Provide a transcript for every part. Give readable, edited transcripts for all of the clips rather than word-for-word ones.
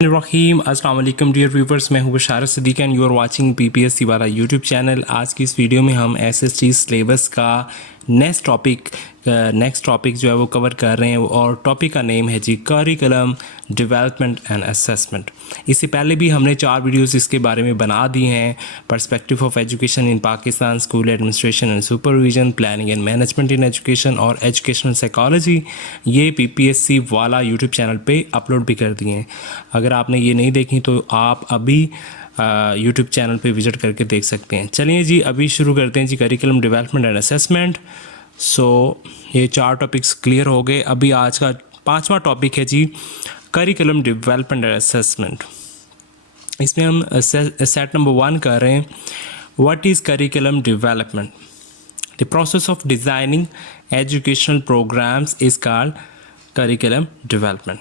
रहीम अस्सलाम वालेकुम dear viewers, मैं हूं Basharat Siddiqui and you are watching PPSC वाला यूट्यूब चैनल। आज की इस वीडियो में हम एसएसटी सिलेबस का नेक्स्ट टॉपिक जो है वो कवर कर रहे हैं और टॉपिक का नेम है जी करिकुलम डेवलपमेंट एंड असेसमेंट। इससे पहले भी हमने 4 वीडियोस इसके बारे में बना दी हैं। Perspective of education in Pakistan, school administration and supervision, planning and management in education और एजुकेशनल साइकोलॉजी, ये पीपीएससी वाला यूट्यूब चैनल पे अपलोड भी कर दिए हैं। अगर आपने ये नहीं देखी तो आप अभी यूट्यूब चैनल पे विजिट करके देख सकते हैं। चलिए जी, अभी शुरू करते हैं जी करिकुलम डेवलपमेंट एंड असेसमेंट। सो ये 4 टॉपिक्स क्लियर हो गए। अभी आज का 5वां टॉपिक है जी करिकुलम डेवलपमेंट एंड असेसमेंट। इसमें हम सेट नंबर 1 कर रहे हैं, what is curriculum development. The process of designing educational programs is called curriculum development,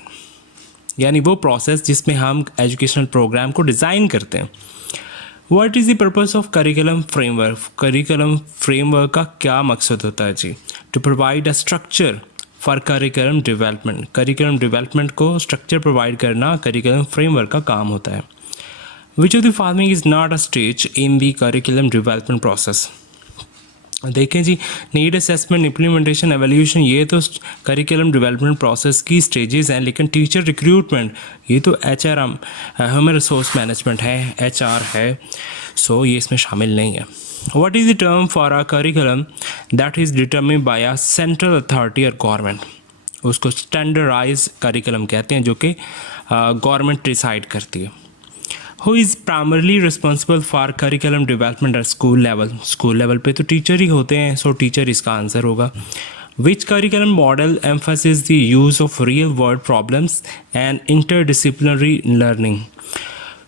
यानी वो प्रोसेस जिसमें हम एजुकेशनल प्रोग्राम को डिज़ाइन करते हैं। What is the purpose of curriculum framework. Curriculum framework का क्या मकसद होता है जी? To provide a structure for curriculum development. Curriculum development को स्ट्रक्चर प्रोवाइड करना करिकुलम फ्रेमवर्क का काम होता है। Which of the following is not a stage in the curriculum development process. देखें जी, नीड असेसमेंट, इम्प्लीमेंटेशन, एवोल्यूशन, ये तो करिकुलम डेवलपमेंट प्रोसेस की स्टेजेस हैं, लेकिन टीचर रिक्रूटमेंट ये तो HRM ह्यूमन रिसोर्स मैनेजमेंट है, HR है, सो ये इसमें शामिल नहीं है। What is the term for a curriculum that is determined by a central authority और गवर्नमेंट। उसको स्टैंडर्डाइज करिकुलम कहते हैं, जो कि गवर्नमेंट डिसाइड करती है। Who is primarily responsible for curriculum development at school level? School level पे तो टीचर ही होते हैं, सो टीचर इसका आंसर होगा। Which curriculum model emphasizes the use of real world problems and interdisciplinary learning?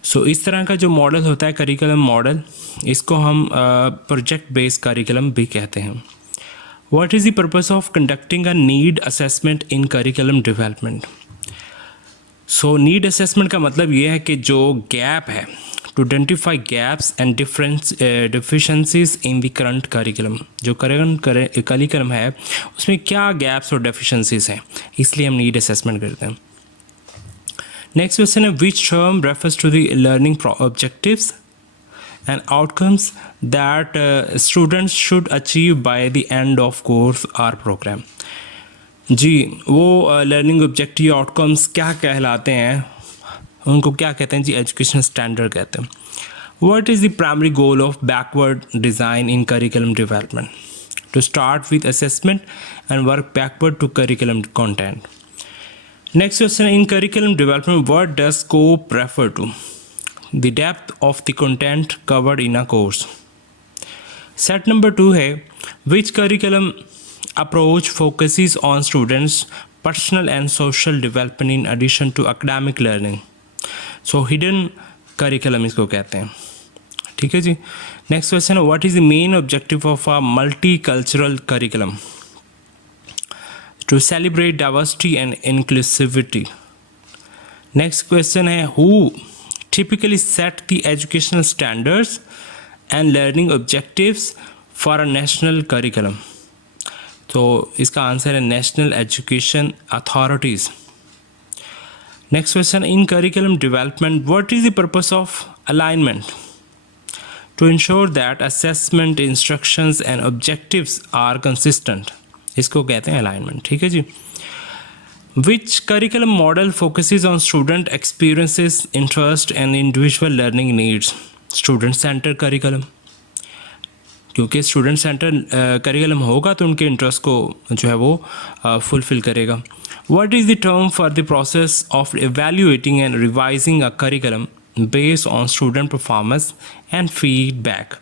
सो इस तरह का जो मॉडल होता है करिकुलम मॉडल, इसको हम प्रोजेक्ट बेस्ड करिकुलम भी कहते हैं। What is the purpose of conducting a need assessment in curriculum development? So need assessment का मतलब ये है कि जो गैप है, to identify gaps and deficiencies in the current curriculum. जो करिकुलम है उसमें क्या गैप्स और डेफिशिएंसीज हैं, इसलिए हम नीड असेसमेंट करते हैं। नेक्स्ट क्वेश्चन है, which term refers to the learning objectives and outcomes that students should achieve by the end of course or program. जी, वो लर्निंग ऑब्जेक्टिव आउटकम्स क्या कहलाते हैं, उनको क्या कहते हैं जी? एजुकेशन स्टैंडर्ड कहते हैं। What is the primary goal of backward design in curriculum development? To start with assessment and work backward to curriculum content. Next question, in curriculum development what does scope refer to? The depth of the content covered in a course. Set number 2 है, which curriculum approach focuses on students personal and social development in addition to academic learning. So hidden curriculum इसको कहते हैं, ठीक है जी। Next question है, what is the main objective of a multicultural curriculum? To celebrate diversity and inclusivity. Next question है, who typically set the educational standards and learning objectives for a national curriculum? तो इसका answer है national education authorities. Next question, in curriculum development what is the purpose of alignment? To ensure that assessment, instructions and objectives are consistent, इसको कहते हैं alignment, ठीक है जी। Which curriculum model focuses on student experiences, interest and individual learning needs? Student center curriculum, क्योंकि student center curriculum होगा तो उनके इंटरेस्ट को जो है वो फुलफिल करेगा। What is the term for the process of evaluating and revising a curriculum based on student performance and feedback?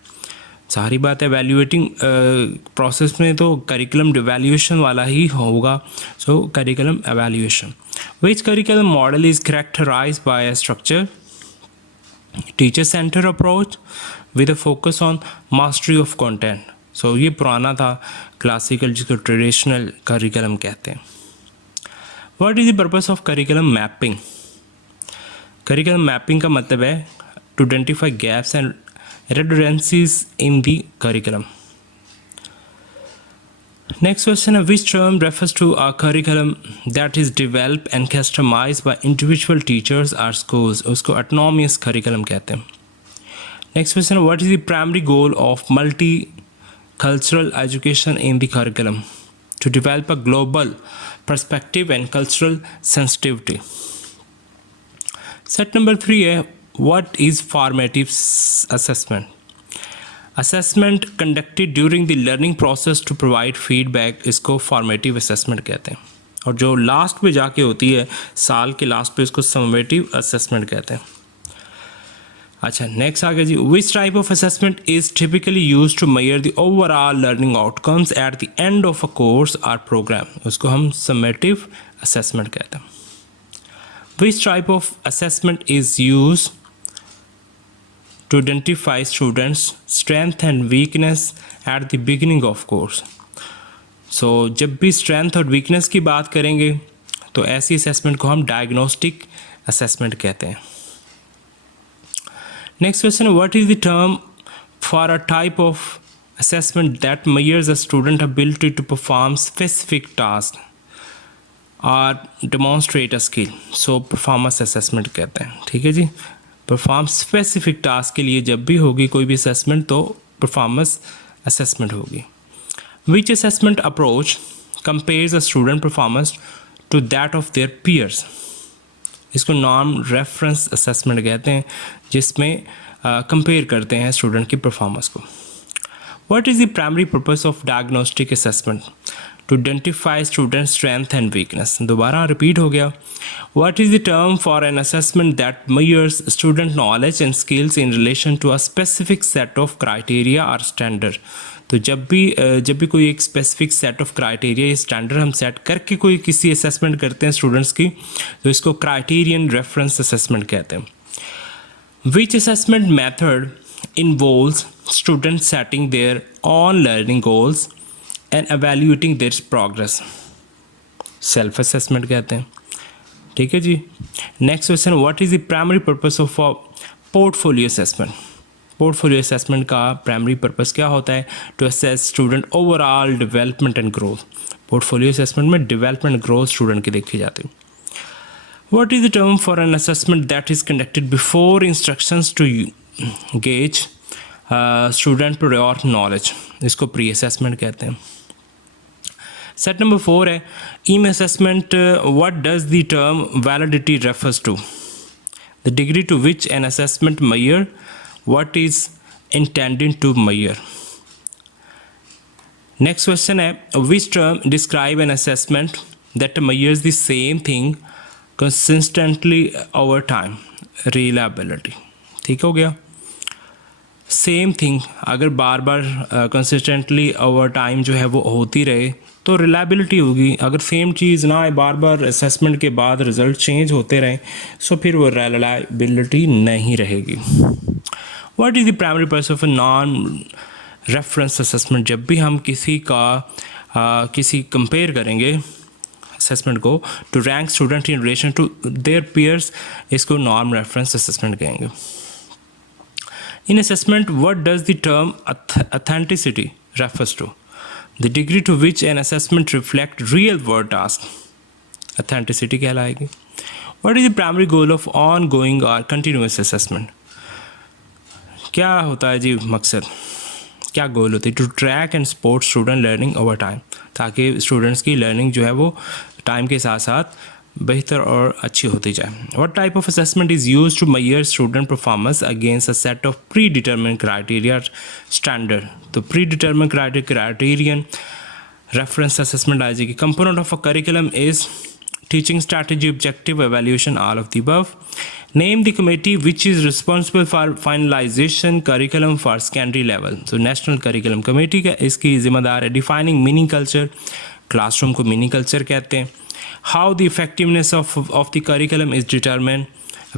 सारी बात एवेल्युएटिंग प्रोसेस में तो करिकुलम डिवैल्यूएशन वाला ही होगा, so curriculum evaluation. Which curriculum model is characterized by a structure, teacher center approach with a focus on mastery of content? So ये पुराना था क्लासिकल, जिसको ट्रेडिशनल करिकुलम कहते हैं। What is the purpose of curriculum mapping? Curriculum mapping का मतलब है to identify gaps and redundancies in the curriculum. Next question है which term refers to a curriculum that is developed and customized by individual teachers or schools? उसको autonomous curriculum कहते हैं. Next question, what is the primary goal of multicultural education in the curriculum? To develop a global perspective and cultural sensitivity. Set number 3 है what is formative assessment? Assessment conducted during the learning process to provide feedback इसको formative assessment कहते हैं. और जो last पे जाके होती है साल के लास्ट पे इसको summative assessment कहते हैं. अच्छा नेक्स्ट आ गया जी which type of assessment is typically use to measure the overall learning outcomes at the end of a course और प्रोग्राम उसको हम समेटिव असेसमेंट कहते हैं. Which type of assessment is use to identify students strength and weakness at the beginning of course. So जब भी strength और weakness की बात करेंगे तो ऐसी असेसमेंट को हम डायग्नोस्टिक असेसमेंट कहते हैं. Next question, what is the term for a type of assessment that measures a student's ability to perform specific tasks or demonstrate a skill? So performance assessment कहते हैं. ठीक है जी. perform specific task के लिए जब भी होगी कोई भी assessment तो performance assessment होगी. Which assessment approach compares a student performance to that of their peers? इसको नॉन रेफरेंस असेसमेंट कहते हैं जिसमें कंपेयर करते हैं स्टूडेंट की परफॉर्मेंस को. What is the primary purpose of diagnostic assessment? To identify student strength and weakness. दोबारा repeat हो गया. What is the term for an assessment that measures student knowledge and skills in relation to a specific set of criteria और standard. तो जब भी कोई एक specific set of criteria या स्टैंडर्ड हम सेट करके कोई किसी असेसमेंट करते हैं स्टूडेंट्स की तो इसको क्राइटेरियन रेफरेंस असेसमेंट कहते हैं. Which assessment method involves student setting their own learning goals and evaluating their progress? Self assessment कहते हैं. ठीक है जी. Next question, what is the primary purpose of portfolio assessment? Portfolio assessment का primary purpose क्या होता है? To assess student overall development and growth. Portfolio assessment में डेवलपमेंट ग्रोथ स्टूडेंट की देखी जाती है. What is the term for an assessment that is conducted before instructions to gauge student prior knowledge? इसको pre assessment कहते हैं. Set number 4 है in assessment what does the term validity refers to? The degree to which an assessment measure what is intended to measure. Next question है which term describe an assessment that measures the same thing consistently over time? Reliability. ठीक हो गया. Same thing अगर बार बार consistently over time जो है वो होती रहे तो रिलायबिलिटी होगी. अगर सेम चीज़ ना आए बार बार असेसमेंट के बाद रिजल्ट चेंज होते रहें सो फिर वो रिलायबिलिटी नहीं रहेगी. What is the primary purpose of a non reference assessment? जब भी हम किसी कंपेयर करेंगे असेसमेंट को to rank student in relation to their peers इसको नॉन रेफरेंस असेसमेंट कहेंगे. In assessment what does the term authenticity refers to? The degree to which an assessment reflect real world task. Authenticity कहलाएगी. What is the primary goal of ongoing और continuous assessment? क्या होता है जी मकसद, क्या goal होती है? To track and support student learning over time, ताकि स्टूडेंट्स की लर्निंग जो है वो टाइम के साथ साथ बेहतर और अच्छी होती जाए. What type of assessment is use to measure student performance against a set of pre determined criteria standard? तो pre determined criterion reference assessment आ जाएगी. Component of a curriculum is teaching strategy, objective, evaluation, all of the above. Name the committee which is responsible for finalization curriculum for secondary level. So national curriculum committee का इसकी जिम्मेदार है. Defining meaning culture, classroom को meaning culture कहते हैं. How the effectiveness of the curriculum is determined,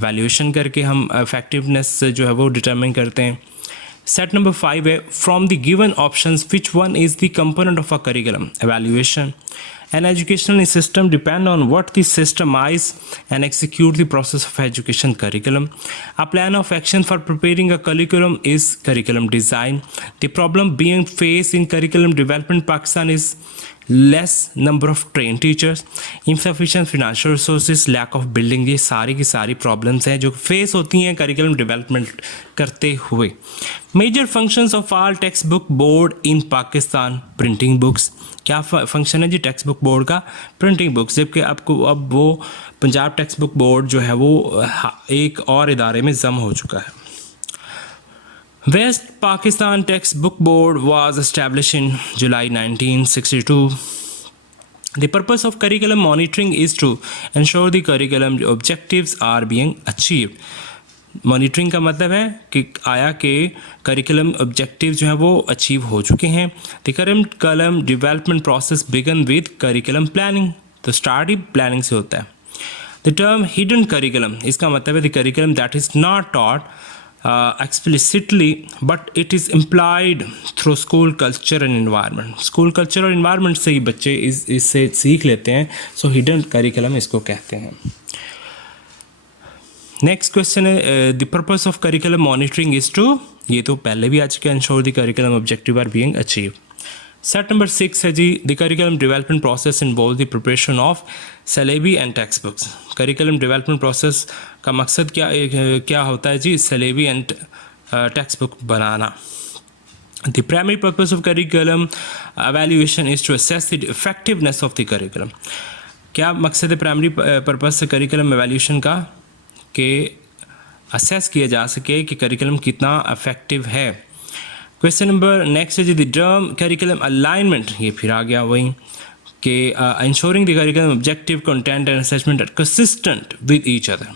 evaluation करके हम effectiveness जो है वो determine करते हैं. Set number 5 है from the given options which one is the component of a curriculum? Evaluation. An educational system depend on what the systemize and execute the process of education curriculum. A plan of action for preparing a curriculum is curriculum design. The problem being faced in curriculum development Pakistan is less number of train teachers, insufficient financial resources, lack of building, ये सारी की सारी problems हैं जो face होती हैं curriculum development करते हुए। Major functions of all text book board in Pakistan, printing books, क्या फंक्शन है जी टेक्स्ट बुक बोर्ड का? प्रिंटिंग बुक्स, जबकि आपको अब वो पंजाब टेक्स्ट बुक बोर्ड जो है वो एक और इदारे में जम हो चुका है। West Pakistan Textbook Board was established in July 1962. The purpose of curriculum monitoring is to ensure the curriculum objectives are being achieved. Monitoring का मतलब है कि आया कि करिकुलम ऑब्जेक्टिव जो है वो अचीव हो चुके हैं। The curriculum development process began with curriculum planning, तो स्टार्ट ही प्लानिंग से होता है। द टर्म हिडन करिकुलम, इसका मतलब है the curriculum that is not taught explicitly but it is implied through school culture and environment. School culture और environment से ही बच्चे इससे सीख लेते हैं, सो हिडन करिकुलम इसको कहते हैं। नेक्स्ट क्वेश्चन है the purpose of curriculum monitoring is to, ये तो पहले भी आ चुका है, ensure the curriculum objective are being achieve. Set number 6 है जी the curriculum development process involve the preparation of syllabi and text books. Curriculum development process का मकसद क्या होता है जी? सिलेबी एंड टेक्स्ट बुक बनाना। The primary purpose of curriculum evaluation is to assess the effectiveness of the curriculum. क्या मकसद है प्राइमरी पर्पस करिकुलम एवेल्यूएशन का? कि असेस किया जा सके कि करिकुलम कितना इफेक्टिव है। क्वेश्चन नंबर नेक्स्ट है द टर्म करिकुलम अलाइनमेंट, ये फिर आ गया वही कि ensuring the curriculum objective content and assessment are consistent with each other.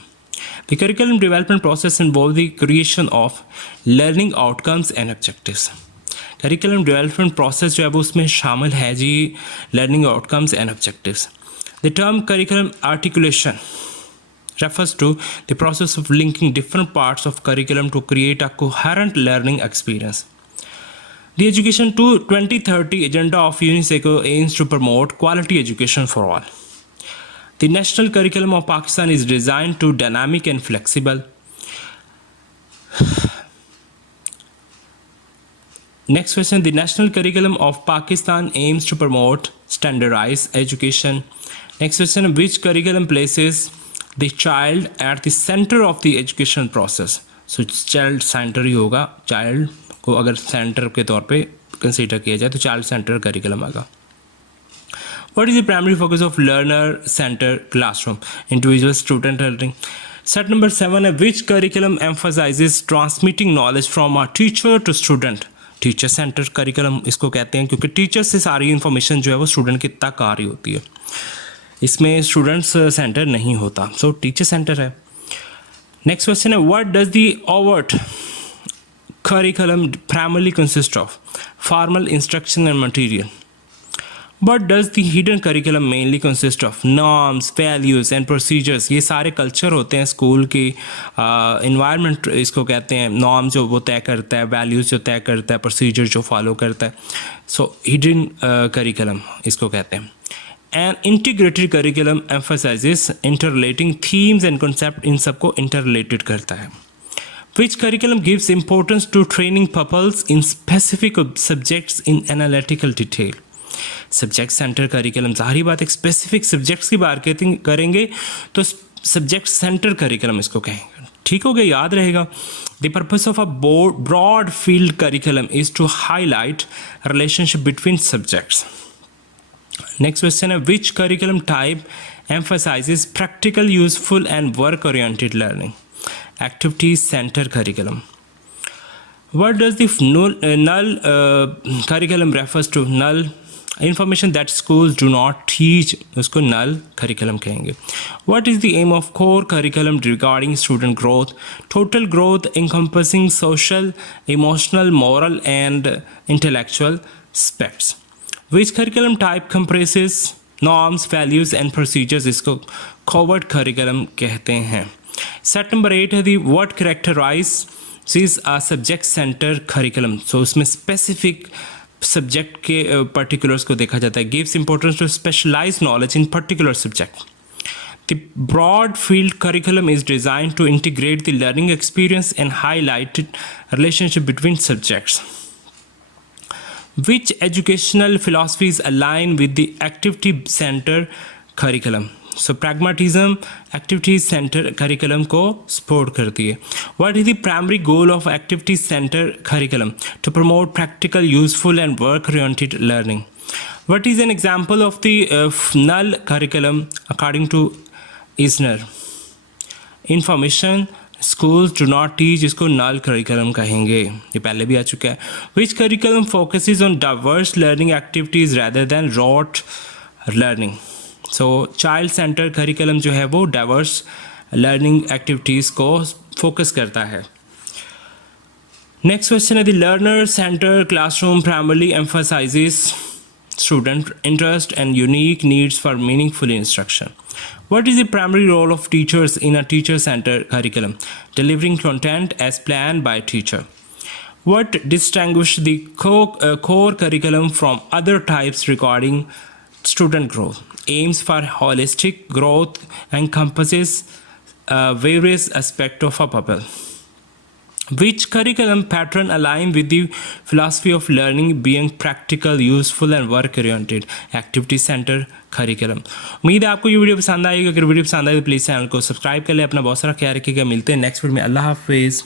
The curriculum development process involve the creation of learning outcomes and objectives. Curriculum development process जो है वो उसमें शामिल है जी learning outcomes and objectives. The term curriculum articulation refers to the process of linking different parts of curriculum to create a coherent learning experience. The Education to 2030 agenda of UNESCO aims to promote quality education for all. The national curriculum of Pakistan is designed to dynamic and flexible. Next question, the national curriculum of Pakistan aims to promote standardized education. Next question, which curriculum places the child at the center of the education process? So child center ही होगा, child को अगर center के तौर पे consider किया जाए तो child center curriculum आएगा। What is the primary focus of learner center classroom? Individual student learning. Set number 7 है which curriculum emphasizes transmitting knowledge from a teacher to student? Teacher centre curriculum इसको कहते हैं क्योंकि teacher से सारी information जो है वो स्टूडेंट की तक आ रही होती है, इसमें स्टूडेंट्स सेंटर नहीं होता, सो टीचर सेंटर है। नेक्स्ट क्वेश्चन है what does the overt curriculum primarily consist of? Formal instruction and material. What does the hidden curriculum mainly consist of? Norms, values and procedures. ये सारे कल्चर होते हैं school की, environment इसको कहते हैं, नॉर्म जो वो तय करता है, वैल्यूज़ जो तय करता है, प्रोसीजर जो फॉलो करता है, सो हिडन करिकुलम इसको कहते हैं। An integrated curriculum emphasizes interrelating themes and concept, इन सबको interrelated करता है। Which curriculum gives importance to training pupils in specific subjects in analytical detail? Subject centre curriculum, जाहिर बात एक स्पेसिफिक सब्जेक्ट्स की बात करेंगे तो सब्जेक्ट सेंटर करिकुलम इसको कहेंगे, ठीक हो गया, याद रहेगा। The purpose of a broad field curriculum is to highlight relationship between subjects. Next question है which curriculum type emphasizes practical useful and work oriented learning? Activity center curriculum. What does the null curriculum refers to? Null information that schools do not teach, उसको null curriculum कहेंगे। What is the aim of core curriculum regarding student growth? Total growth encompassing social, emotional, moral and intellectual aspects. Which curriculum type comprises norms, values and procedures? इसको covered curriculum कहते हैं। Set number 8 है the what characterize is a subject center curriculum. So उसमें specific subject के particulars को देखा जाता है। Gives importance to specialized knowledge in particular subject. The broad field curriculum is designed to integrate the learning experience and highlight relationship between subjects. Which educational philosophies align with the activity center curriculum? So pragmatism activity center curriculum को support करती है. What is the primary goal of activity center curriculum? To promote practical, useful and work-oriented learning. What is an example of the null curriculum according to Eisner? Information schools do not teach, इसको null curriculum कहेंगे, ये पहले भी आ चुका है. Which curriculum focuses on diverse learning activities rather than rote learning? So child center curriculum जो है वो diverse learning activities को focus करता है. Next question है, the learner center classroom primarily emphasizes student interest and unique needs for meaningful instruction. What is the primary role of teachers in a teacher-centered curriculum? Delivering content as planned by teacher. What distinguishes the core curriculum from other types regarding student growth? Aims for holistic growth, encompasses various aspects of a pupil. Which curriculum pattern align with the philosophy of learning being practical, useful and work oriented? Activity center curriculum. उम्मीद है आपको ये video पसंद आएगी. अगर video पसंद आए तो प्लीज़ चैनल को सब्सक्राइब कर ले. अपना बहुत सारा ख्याल रखिएगा. मिलते हैं नेक्स्ट वीडियो में. अल्लाह हाफिज़.